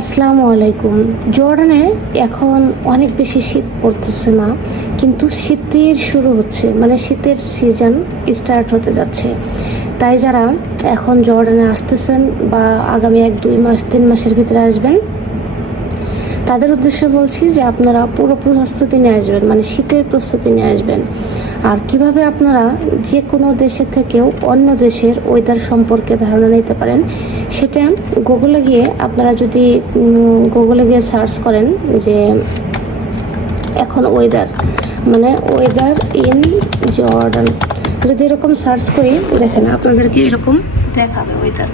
আসসালামু আলাইকুম। জর্ডানে এখন অনেক বেশি শীত পড়তেছে না, কিন্তু শীতের শুরু হচ্ছে মানে শীতের সিজন স্টার্ট হতে যাচ্ছে। তাই যারা এখন জর্ডানে আসতেছেন বা আগামী এক দুই মাস, তিন মাসের ভিতরে আসবেন তাদের উদ্দেশ্যে বলছি যে আপনারা পুরো প্রস্তুতি নিয়ে আসবেন মানে শীতের প্রস্তুতি নিয়ে আসবেন। আর কীভাবে আপনারা যে কোনো দেশে থেকেও অন্য দেশের ওয়েদার সম্পর্কে ধারণা নিতে পারেন, সেটা গুগলে গিয়ে আপনারা যদি গুগলে গিয়ে সার্চ করেন যে এখন ওয়েদার মানে ওয়েদার ইন জর্ডান যদি এরকম সার্চ করি, দেখেন আপনাদেরকে এরকম দেখাবে ওয়েদার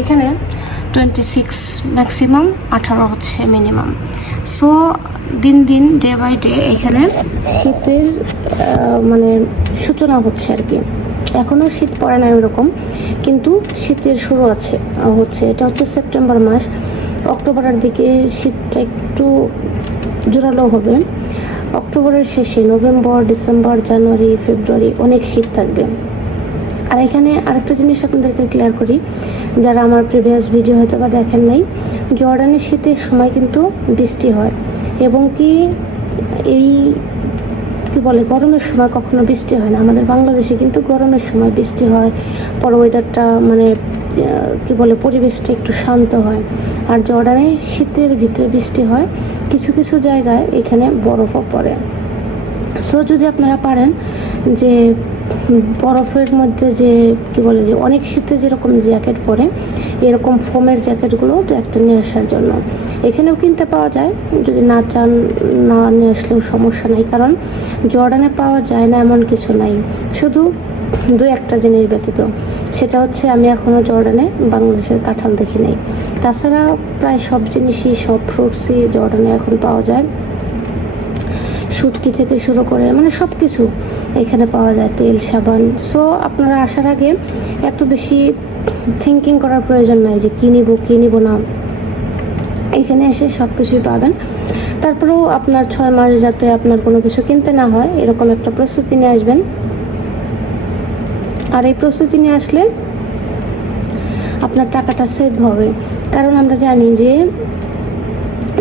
এখানে টোয়েন্টি সিক্স ম্যাক্সিমাম, আঠারো হচ্ছে মিনিমাম। সো, দিন দিন, ডে বাই ডে এখানে শীতের মানে সূচনা হচ্ছে আর কি। এখনও শীত পড়ে না ওরকম, কিন্তু শীতের শুরু আছে, হচ্ছে। এটা হচ্ছে সেপ্টেম্বর মাস, অক্টোবরের দিকে শীতটা একটু জোরালো হবে। অক্টোবরের শেষে নভেম্বর, ডিসেম্বর, জানুয়ারি, ফেব্রুয়ারি অনেক শীত থাকবে। আর এখানে আরেকটা জিনিস আপনাদেরকে ক্লিয়ার করি, যারা আমার প্রিভিয়াস ভিডিও হয়তো বা দেখেন নাই, জর্ডানের শীতের সময় কিন্তু বৃষ্টি হয় এবং কি এই কি বলে গরমের সময় কখনো বৃষ্টি হয় না। আমাদের বাংলাদেশে কিন্তু গরমের সময় বৃষ্টি হয়, পর ওয়েদারটা মানে কি বলে পরিবেশটা একটু শান্ত হয়। আর জর্ডানে শীতের ভিতরে বৃষ্টি হয়, কিছু কিছু জায়গায় এখানে বরফও পড়ে। সো যদি আপনারা পারেন যে বরফের মধ্যে যে, কি বলে যে, অনেক শীতে যেরকম জ্যাকেট পরে, এরকম ফোমের জ্যাকেটগুলো তো একটা নিয়ে আসার জন্য। এখানেও কিনতে পাওয়া যায়, যদি না চান, না নিয়ে আসলেও সমস্যা নাই, কারণ জর্ডানে পাওয়া যায় না এমন কিছু নাই। শুধু দু একটা জিনিস ব্যতীত। সেটা হচ্ছে আমি এখনও জর্ডানে বাংলাদেশের কাঁঠাল দেখি নাই। তাছাড়া প্রায় সব জিনিসই, সব ফ্রুটসই জর্ডানে এখন পাওয়া যায়। শুটকি থেকে শুরু করে মানে সব কিছু এখানে পাওয়া যায়, তেল, সাবান। সো আপনারা আসার আগে এত বেশি থিঙ্কিং করার প্রয়োজন নাই যে কী নিব কী নিব না। এখানে এসে সব কিছুই পাবেন। তারপরেও আপনার ছয় মাস যাতে আপনার কোনো কিছু কিনতে না হয়, এরকম একটা প্রস্তুতি নিয়ে আসবেন। আর এই প্রস্তুতি নিয়ে আসলে আপনার টাকাটা সেভ হবে। কারণ আমরা জানি যে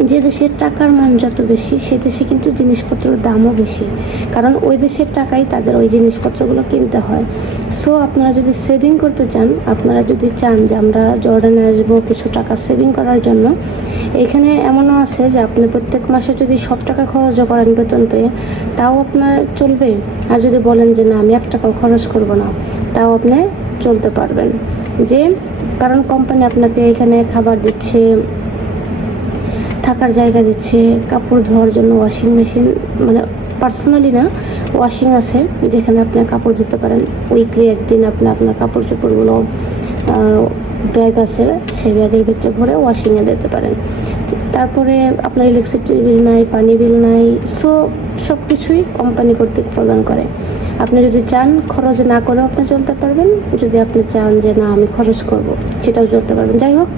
যে দেশের টাকার মান যত বেশি, সে দেশে কিন্তু জিনিসপত্রের দামও বেশি। কারণ ওই দেশের টাকাই তাদের ওই জিনিসপত্রগুলো কিনতে হয়। সো আপনারা যদি সেভিং করতে চান, আপনারা যদি চান যে আমরা জর্ডানে আসব কিছু টাকা সেভিং করার জন্য, এখানে এমনও আছে যে আপনি প্রত্যেক মাসে যদি সব টাকা খরচও করেন বেতন পেয়ে, তাও আপনার চলবে। আর যদি বলেন যে না, আমি এক টাকাও খরচ করব না, তাও আপনি চলতে পারবেন। যে, কারণ কোম্পানি আপনাকে এখানে খাবার দিচ্ছে থাকার জায়গা দিচ্ছে, কাপড় ধোয়ার জন্য ওয়াশিং মেশিন মানে পার্সোনালি না ওয়াশিং আছে, যেখানে আপনি কাপড় ধুতে পারেন। উইকলি একদিন আপনি আপনার কাপড় চোপড়গুলো ব্যাগ আছে, সেই ব্যাগের ভিতরে ভরে ওয়াশিংয়ে দিতে পারেন। তারপরে আপনার ইলেকট্রিসিটি বিল নাই, পানি বিল নাই সো সব কিছুই কোম্পানি কর্তৃক প্রদান করে। আপনি যদি চান খরচ না করেও আপনি চলতে পারবেন, যদি আপনি চান যে না আমি খরচ করব, সেটাও চলতে পারবেন। যাই হোক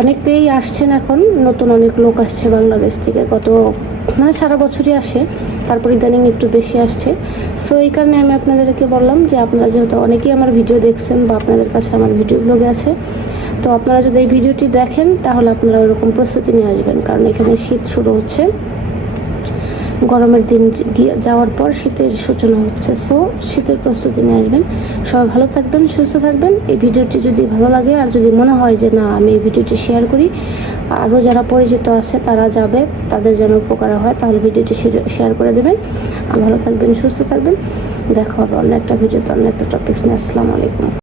অনেকেই আসছেন এখন। নতুন অনেক লোক আসছে বাংলাদেশ থেকে। গত মানে সারা বছরই আসে। তারপর ইদানিং একটু বেশি আসছে। সো এই কারণে আমি আপনাদেরকে বললাম যে, আপনারা যেহেতু অনেকেই আমার ভিডিও দেখছেন বা আপনাদের কাছে আমার ভিডিওগুলো আছে, তো আপনারা যদি এই ভিডিওটি দেখেন, তাহলে আপনারা ওরকম প্রস্তুতি নিয়ে আসবেন। কারণ এখানে শীত শুরু হচ্ছে। গরমের দিন যাওয়ার পর শীতের সূচনা হচ্ছে। সো শীতের প্রস্তুতি নিয়ে আসবেন। সবাই ভালো থাকবেন, সুস্থ থাকবেন। এই ভিডিওটি যদি ভালো লাগে আর যদি মনে হয় যে না, আমি এই ভিডিওটি শেয়ার করি, আরও যারা পরিচিত আছে তারা যাবে, তাদের যেন উপকার হয়, তাহলে ভিডিওটি শেয়ার করে দেবেন। আর ভালো থাকবেন, সুস্থ থাকবেন। দেখা হবে অন্য একটা ভিডিওতে, অন্য একটা টপিক্স নিয়ে। আসসালামু আলাইকুম।